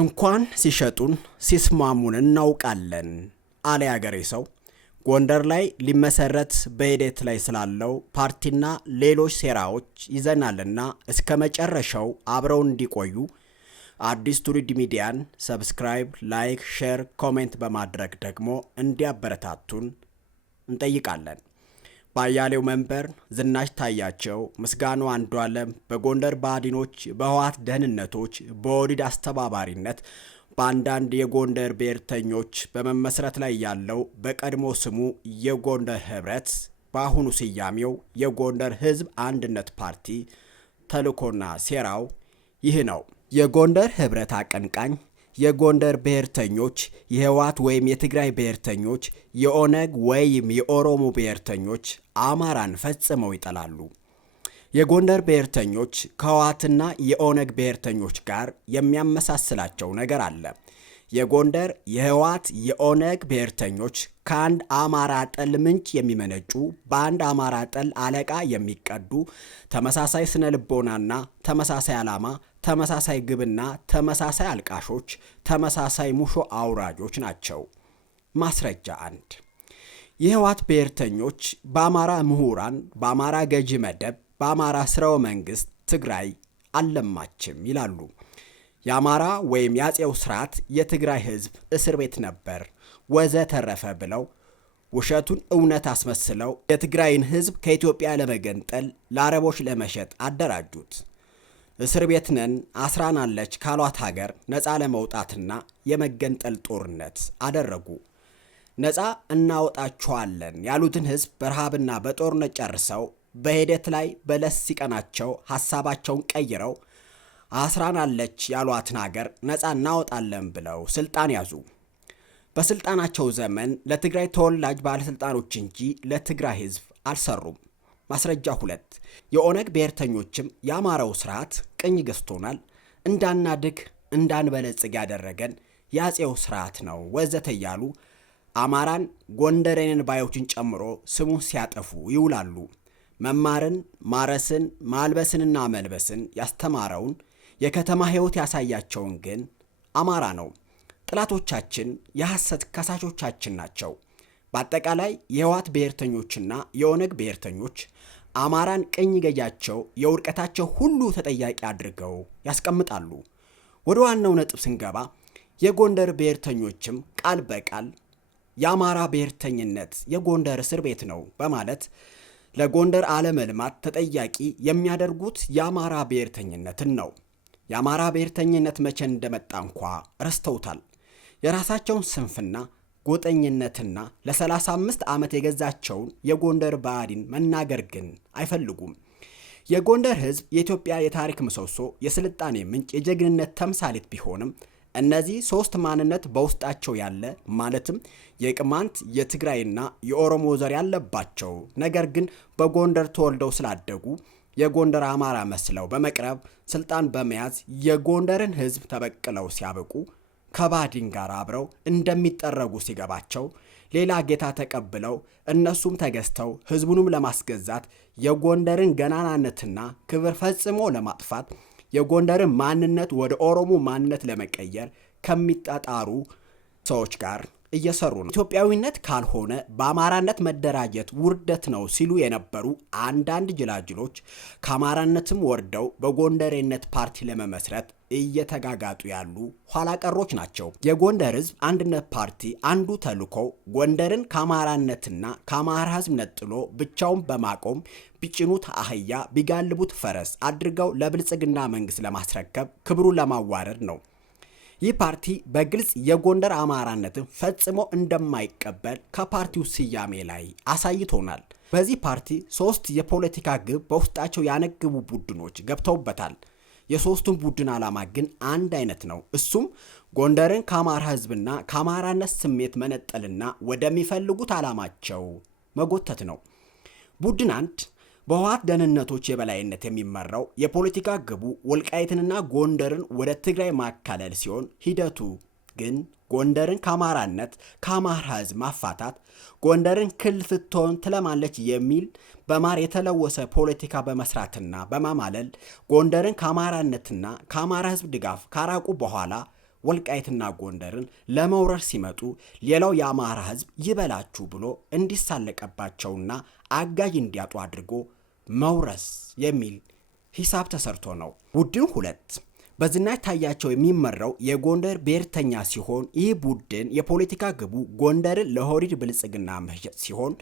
እንኳን ሲሸጡን ሲስማሙን እናውቃለን አለ ያገሬ ሰው። ጎንደር ላይ ሊመሰረት በሂደት ላይ ስላለው ፓርቲና ሌሎች ሴራዎች ይዘናልና እስከ መጨረሻው አብረው እንዲቆዩ አዲስ ትውልድ ሚዲያን ሰብስክራይብ፣ ላይክ፣ ሼር፣ ኮሜንት በማድረግ ደግሞ እንዲያበረታቱን እንጠይቃለን። ባያሌው መንበር፣ ዝናሽ ታያቸው፣ ምስጋኑ አንዱዓለም በጎንደር ባዲኖች፣ በህወሓት ደህንነቶች፣ በኦህዴድ አስተባባሪነት በአንዳንድ የጎንደር ብሔርተኞች በመመስረት ላይ ያለው በቀድሞ ስሙ የጎንደር ህብረት በአሁኑ ስያሜው የጎንደር ህዝብ አንድነት ፓርቲ ተልዕኮና ሴራው ይህ ነው። የጎንደር ህብረት አቀንቃኝ የጎንደር ብሔርተኞች የህወሓት ወይም የትግራይ ብሔርተኞች፣ የኦነግ ወይም የኦሮሞ ብሔርተኞች አማራን ፈጽመው ይጠላሉ። የጎንደር ብሔርተኞች ከህወሓትና የኦነግ ብሔርተኞች ጋር የሚያመሳስላቸው ነገር አለ። የጎንደር የህወሓት የኦነግ ብሔርተኞች ከአንድ አማራ ጠል ምንጭ የሚመነጩ በአንድ አማራ ጠል አለቃ የሚቀዱ ተመሳሳይ ስነ ልቦናና ተመሳሳይ ዓላማ፣ ተመሳሳይ ግብና ተመሳሳይ አልቃሾች፣ ተመሳሳይ ሙሾ አውራጆች ናቸው። ማስረጃ 1 የህወሓት ብሔርተኞች በአማራ ምሁራን፣ በአማራ ገዢ መደብ፣ በአማራ ስርወ መንግስት ትግራይ አልለማችም ይላሉ። የአማራ ወይም የአጼው ስርዓት የትግራይ ህዝብ እስር ቤት ነበር ወዘተረፈ ብለው ውሸቱን እውነት አስመስለው የትግራይን ህዝብ ከኢትዮጵያ ለመገንጠል ለአረቦች ለመሸጥ አደራጁት። እስር ቤት ነን አስራናለች ካሏት ሀገር ነፃ ለመውጣትና የመገንጠል ጦርነት አደረጉ። ነፃ እናወጣችኋለን ያሉትን ህዝብ በረሃብና በጦርነት ጨርሰው በሂደት ላይ በለስ ሲቀናቸው ሐሳባቸውን ቀይረው አስራናለች ያሏትን ሀገር ነፃ እናወጣለን ብለው ስልጣን ያዙ። በስልጣናቸው ዘመን ለትግራይ ተወላጅ ባለስልጣኖች እንጂ ለትግራይ ህዝብ አልሰሩም። ማስረጃ 2 የኦነግ ብሔርተኞችም የአማራው ስርዓት ቅኝ ገዝቶናል፣ እንዳናድግ እንዳንበለጽግ ያደረገን የአጼው ስርዓት ነው ወዘተ እያሉ አማራን ጎንደሬንን ባዮችን ጨምሮ ስሙን ሲያጠፉ ይውላሉ። መማርን፣ ማረስን፣ ማልበስንና መልበስን ያስተማረውን የከተማ ህይወት ያሳያቸውን ግን አማራ ነው። ጥላቶቻችን የሐሰት ከሳሾቻችን ናቸው። በአጠቃላይ የህወሓት ብሔርተኞችና የኦነግ ብሔርተኞች አማራን ቅኝ ገዣቸው የውድቀታቸው ሁሉ ተጠያቂ አድርገው ያስቀምጣሉ። ወደ ዋናው ነጥብ ስንገባ የጎንደር ብሔርተኞችም ቃል በቃል የአማራ ብሔርተኝነት የጎንደር እስር ቤት ነው በማለት ለጎንደር አለመልማት ተጠያቂ የሚያደርጉት የአማራ ብሔርተኝነትን ነው። የአማራ ብሔርተኝነት መቼ እንደመጣ እንኳ ረስተውታል። የራሳቸውን ስንፍና ጎጠኝነትና ለ35 ዓመት የገዛቸውን የጎንደር ባዲን መናገር ግን አይፈልጉም። የጎንደር ህዝብ የኢትዮጵያ የታሪክ ምሰሶ፣ የስልጣኔ ምንጭ፣ የጀግንነት ተምሳሌት ቢሆንም እነዚህ ሶስት ማንነት በውስጣቸው ያለ ማለትም የቅማንት፣ የትግራይና የኦሮሞ ዘር ያለባቸው ነገር ግን በጎንደር ተወልደው ስላደጉ የጎንደር አማራ መስለው በመቅረብ ስልጣን በመያዝ የጎንደርን ህዝብ ተበቅለው ሲያበቁ ከባዲን ጋር አብረው እንደሚጠረጉ ሲገባቸው ሌላ ጌታ ተቀብለው እነሱም ተገዝተው ህዝቡንም ለማስገዛት የጎንደርን ገናናነትና ክብር ፈጽሞ ለማጥፋት የጎንደርን ማንነት ወደ ኦሮሞ ማንነት ለመቀየር ከሚጣጣሩ ሰዎች ጋር እየሰሩ ነው። ኢትዮጵያዊነት ካልሆነ በአማራነት መደራጀት ውርደት ነው ሲሉ የነበሩ አንዳንድ ጅላጅሎች ከአማራነትም ወርደው በጎንደሬነት ፓርቲ ለመመስረት እየተጋጋጡ ያሉ ኋላ ቀሮች ናቸው። የጎንደር ህዝብ አንድነት ፓርቲ አንዱ ተልዕኮው ጎንደርን ከአማራነትና ከአማራ ህዝብ ነጥሎ ብቻውን በማቆም ቢጭኑት አህያ ቢጋልቡት ፈረስ አድርገው ለብልጽግና መንግስት ለማስረከብ ክብሩን ለማዋረድ ነው። ይህ ፓርቲ በግልጽ የጎንደር አማራነትን ፈጽሞ እንደማይቀበል ከፓርቲው ስያሜ ላይ አሳይቶናል። በዚህ ፓርቲ 3 የፖለቲካ ግብ በውስጣቸው ያነግቡ ቡድኖች ገብተውበታል። የሶስቱም ቡድን ዓላማ ግን አንድ አይነት ነው። እሱም ጎንደርን ከአማራ ህዝብና ከአማራነት ስሜት መነጠልና ወደሚፈልጉት ዓላማቸው መጎተት ነው። ቡድን 1 በህወሓት ደህንነቶች የበላይነት የሚመራው የፖለቲካ ግቡ ወልቃይትንና ጎንደርን ወደ ትግራይ ማካለል ሲሆን ሂደቱ ግን ጎንደርን ከአማራነት ከአማራ ህዝብ ማፋታት፣ ጎንደርን ክልል ስትሆን ትለማለች የሚል በማር የተለወሰ ፖለቲካ በመስራትና በማማለል ጎንደርን ከአማራነትና ከአማራ ህዝብ ድጋፍ ካራቁ በኋላ ወልቃይትና ጎንደርን ለመውረር ሲመጡ ሌላው የአማራ ህዝብ ይበላችሁ ብሎ እንዲሳለቀባቸውና አጋዥ እንዲያጡ አድርጎ መውረስ የሚል ሂሳብ ተሰርቶ ነው። ቡድን 2 በዝናሽ ታያቸው የሚመራው የጎንደር ብሔርተኛ ሲሆን ይህ ቡድን የፖለቲካ ግቡ ጎንደርን ለሆሪድ ብልጽግና መሸጥ ሲሆን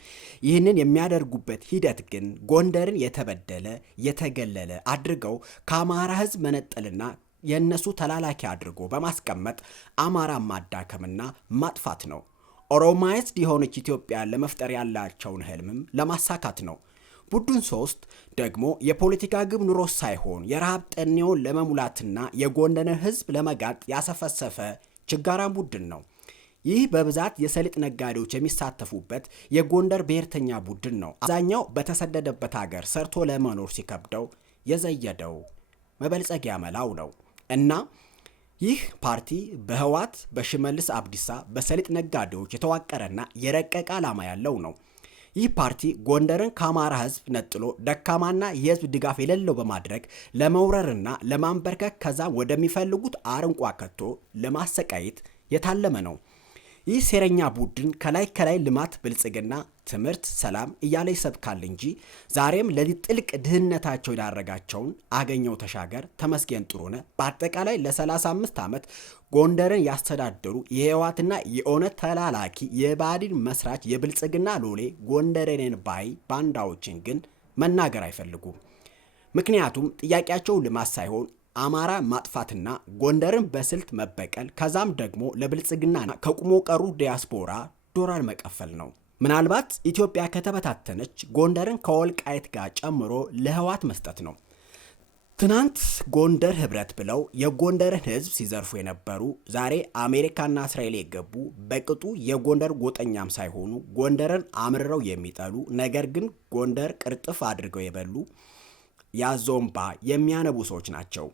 ይህንን የሚያደርጉበት ሂደት ግን ጎንደርን የተበደለ የተገለለ አድርገው ከአማራ ህዝብ መነጠልና የእነሱ ተላላኪ አድርጎ በማስቀመጥ አማራ ማዳከምና ማጥፋት ነው። ኦሮማይዝድ የሆነች ኢትዮጵያን ለመፍጠር ያላቸውን ህልምም ለማሳካት ነው። ቡድን 3 ደግሞ የፖለቲካ ግብ ኑሮ ሳይሆን የረሃብ ጠኔውን ለመሙላትና የጎንደርን ህዝብ ለመጋጥ ያሰፈሰፈ ችጋራም ቡድን ነው። ይህ በብዛት የሰሊጥ ነጋዴዎች የሚሳተፉበት የጎንደር ብሔርተኛ ቡድን ነው። አብዛኛው በተሰደደበት ሀገር ሰርቶ ለመኖር ሲከብደው የዘየደው መበልጸጊያ መላው ነው እና ይህ ፓርቲ በህወሓት በሽመልስ አብዲሳ በሰሊጥ ነጋዴዎች የተዋቀረና የረቀቀ ዓላማ ያለው ነው። ይህ ፓርቲ ጎንደርን ከአማራ ህዝብ ነጥሎ ደካማና የህዝብ ድጋፍ የሌለው በማድረግ ለመውረርና ለማንበርከክ ከዛም ወደሚፈልጉት አረንቋ ከቶ ለማሰቃየት የታለመ ነው። ይህ ሴረኛ ቡድን ከላይ ልማት፣ ብልጽግና፣ ትምህርት፣ ሰላም እያለ ይሰብካል እንጂ ዛሬም ለዚህ ጥልቅ ድህነታቸው የዳረጋቸውን አገኘው ተሻገር፣ ተመስገን ጥሩነህ በአጠቃላይ ለ35 ዓመት ጎንደርን ያስተዳደሩ የህወሓትና የኦነግ ተላላኪ የብአዴን መስራች የብልጽግና ሎሌ ጎንደሬን ባይ ባንዳዎችን ግን መናገር አይፈልጉም። ምክንያቱም ጥያቄያቸው ልማት ሳይሆን አማራ ማጥፋትና ጎንደርን በስልት መበቀል ከዛም ደግሞ ለብልጽግና ከቁሞ ቀሩ ዲያስፖራ ዶላር መቀፈል ነው። ምናልባት ኢትዮጵያ ከተበታተነች ጎንደርን ከወልቃይት ጋር ጨምሮ ለህወሓት መስጠት ነው። ትናንት ጎንደር ህብረት ብለው የጎንደርን ህዝብ ሲዘርፉ የነበሩ ዛሬ አሜሪካና እስራኤል የገቡ በቅጡ የጎንደር ጎጠኛም ሳይሆኑ ጎንደርን አምርረው የሚጠሉ ነገር ግን ጎንደር ቅርጥፍ አድርገው የበሉ ያዞምባ የሚያነቡ ሰዎች ናቸው።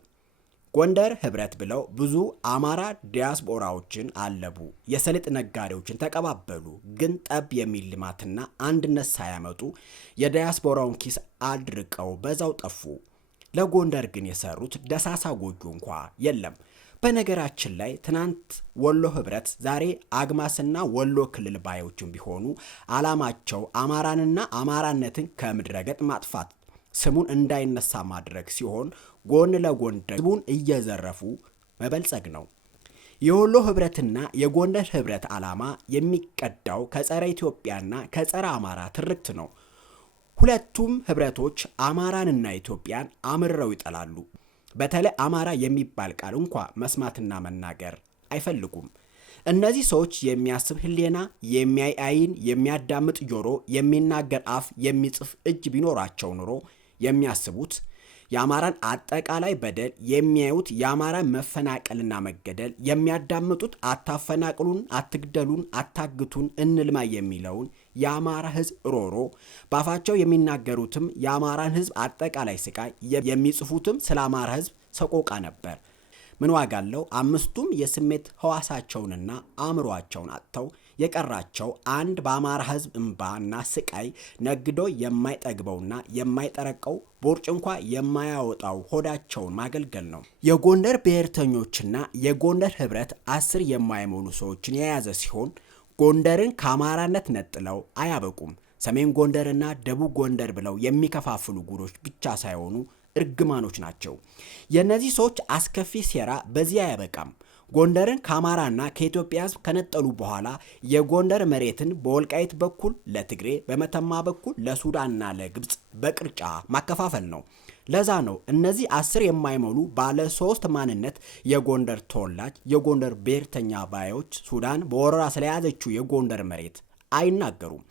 ጎንደር ህብረት ብለው ብዙ አማራ ዲያስፖራዎችን አለቡ፣ የሰሊጥ ነጋዴዎችን ተቀባበሉ። ግን ጠብ የሚል ልማትና አንድነት ሳያመጡ የዲያስፖራውን ኪስ አድርቀው በዛው ጠፉ። ለጎንደር ግን የሰሩት ደሳሳ ጎጆ እንኳ የለም። በነገራችን ላይ ትናንት ወሎ ህብረት ዛሬ አግማስና ወሎ ክልል ባዮችን ቢሆኑ ዓላማቸው አማራንና አማራነትን ከምድረገጥ ማጥፋት ስሙን እንዳይነሳ ማድረግ ሲሆን ጎን ለጎን ህዝቡን እየዘረፉ መበልጸግ ነው። የወሎ ህብረትና የጎንደር ህብረት ዓላማ የሚቀዳው ከጸረ ኢትዮጵያና ከጸረ አማራ ትርክት ነው። ሁለቱም ህብረቶች አማራንና ኢትዮጵያን አምርረው ይጠላሉ። በተለይ አማራ የሚባል ቃል እንኳ መስማትና መናገር አይፈልጉም። እነዚህ ሰዎች የሚያስብ ህሊና፣ የሚያይ አይን፣ የሚያዳምጥ ጆሮ፣ የሚናገር አፍ፣ የሚጽፍ እጅ ቢኖራቸው ኑሮ የሚያስቡት የአማራን አጠቃላይ በደል፣ የሚያዩት የአማራን መፈናቀልና መገደል፣ የሚያዳምጡት አታፈናቅሉን፣ አትግደሉን፣ አታግቱን፣ እንልማ የሚለውን የአማራ ህዝብ ሮሮ፣ ባፋቸው የሚናገሩትም የአማራን ህዝብ አጠቃላይ ስቃይ፣ የሚጽፉትም ስለ አማራ ህዝብ ሰቆቃ ነበር። ምን ዋጋ አለው? አምስቱም የስሜት ህዋሳቸውንና አእምሯቸውን አጥተው የቀራቸው አንድ በአማራ ህዝብ እንባና ስቃይ ነግዶ የማይጠግበውና የማይጠረቀው ቦርጭ እንኳ የማያወጣው ሆዳቸውን ማገልገል ነው። የጎንደር ብሔርተኞችና የጎንደር ህብረት 10 የማይሞሉ ሰዎችን የያዘ ሲሆን ጎንደርን ከአማራነት ነጥለው አያበቁም። ሰሜን ጎንደርና ደቡብ ጎንደር ብለው የሚከፋፍሉ ጉሮች ብቻ ሳይሆኑ እርግማኖች ናቸው። የእነዚህ ሰዎች አስከፊ ሴራ በዚህ አያበቃም። ጎንደርን ከአማራና ከኢትዮጵያ ህዝብ ከነጠሉ በኋላ የጎንደር መሬትን በወልቃይት በኩል ለትግሬ፣ በመተማ በኩል ለሱዳንና ለግብፅ በቅርጫ ማከፋፈል ነው። ለዛ ነው እነዚህ 10 የማይሞሉ ባለ 3 ማንነት የጎንደር ተወላጅ የጎንደር ብሔርተኛ ባዮች ሱዳን በወረራ ስለያዘችው የጎንደር መሬት አይናገሩም።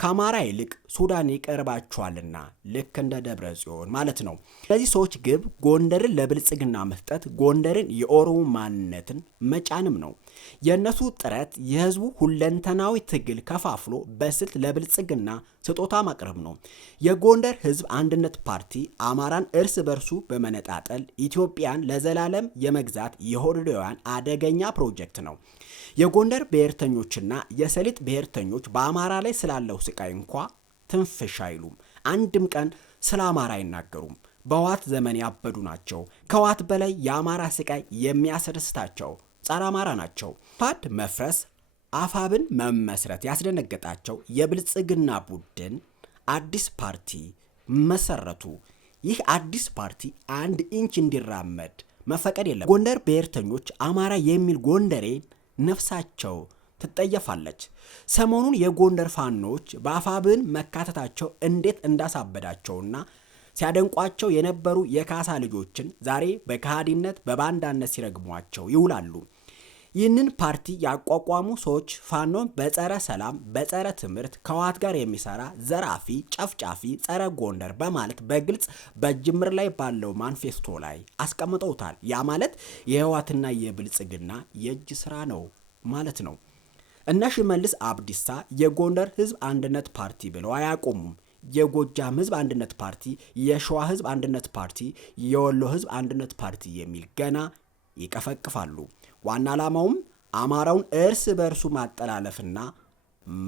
ከአማራ ይልቅ ሱዳን ይቀርባቸዋልና ልክ እንደ ደብረ ጽዮን ማለት ነው። እነዚህ ሰዎች ግብ ጎንደርን ለብልጽግና መስጠት፣ ጎንደርን የኦሮሞ ማንነትን መጫንም ነው። የእነሱ ጥረት የህዝቡ ሁለንተናዊ ትግል ከፋፍሎ በስልት ለብልጽግና ስጦታ ማቅረብ ነው። የጎንደር ህዝብ አንድነት ፓርቲ አማራን እርስ በርሱ በመነጣጠል ኢትዮጵያን ለዘላለም የመግዛት የሆዳውያን አደገኛ ፕሮጀክት ነው። የጎንደር ብሔርተኞችና የሰሊጥ ብሔርተኞች በአማራ ላይ ስላለው ስቃይ እንኳ ትንፍሽ አይሉም። አንድም ቀን ስለ አማራ አይናገሩም። በህወሓት ዘመን ያበዱ ናቸው። ከህወሓት በላይ የአማራ ስቃይ የሚያስደስታቸው ጸረ አማራ ናቸው። ፓድ መፍረስ አፋብን መመስረት ያስደነገጣቸው የብልጽግና ቡድን አዲስ ፓርቲ መሰረቱ። ይህ አዲስ ፓርቲ 1 ኢንች እንዲራመድ መፈቀድ የለም። ጎንደር ብሔርተኞች አማራ የሚል ጎንደሬን ነፍሳቸው ትጠየፋለች። ሰሞኑን የጎንደር ፋኖች በአፋብን መካተታቸው እንዴት እንዳሳበዳቸውና ሲያደንቋቸው የነበሩ የካሳ ልጆችን ዛሬ በከሃዲነት በባንዳነት ሲረግሟቸው ይውላሉ። ይህንን ፓርቲ ያቋቋሙ ሰዎች ፋኖን በጸረ ሰላም፣ በጸረ ትምህርት፣ ከህወሓት ጋር የሚሰራ ዘራፊ፣ ጨፍጫፊ፣ ጸረ ጎንደር በማለት በግልጽ በጅምር ላይ ባለው ማኒፌስቶ ላይ አስቀምጠውታል። ያ ማለት የህወሓትና የብልጽግና የእጅ ስራ ነው ማለት ነው። እነ ሽመልስ አብዲሳ የጎንደር ህዝብ አንድነት ፓርቲ ብለው አያቆሙም። የጎጃም ህዝብ አንድነት ፓርቲ፣ የሸዋ ህዝብ አንድነት ፓርቲ፣ የወሎ ህዝብ አንድነት ፓርቲ የሚል ገና ይቀፈቅፋሉ። ዋና ዓላማውም አማራውን እርስ በእርሱ ማጠላለፍና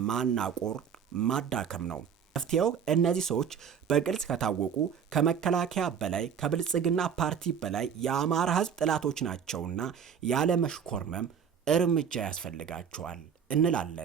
ማናቆር፣ ማዳከም ነው። መፍትሄው እነዚህ ሰዎች በግልጽ ከታወቁ ከመከላከያ በላይ ከብልጽግና ፓርቲ በላይ የአማራ ህዝብ ጥላቶች ናቸውና ያለ መሽኮርመም እርምጃ ያስፈልጋቸዋል እንላለን።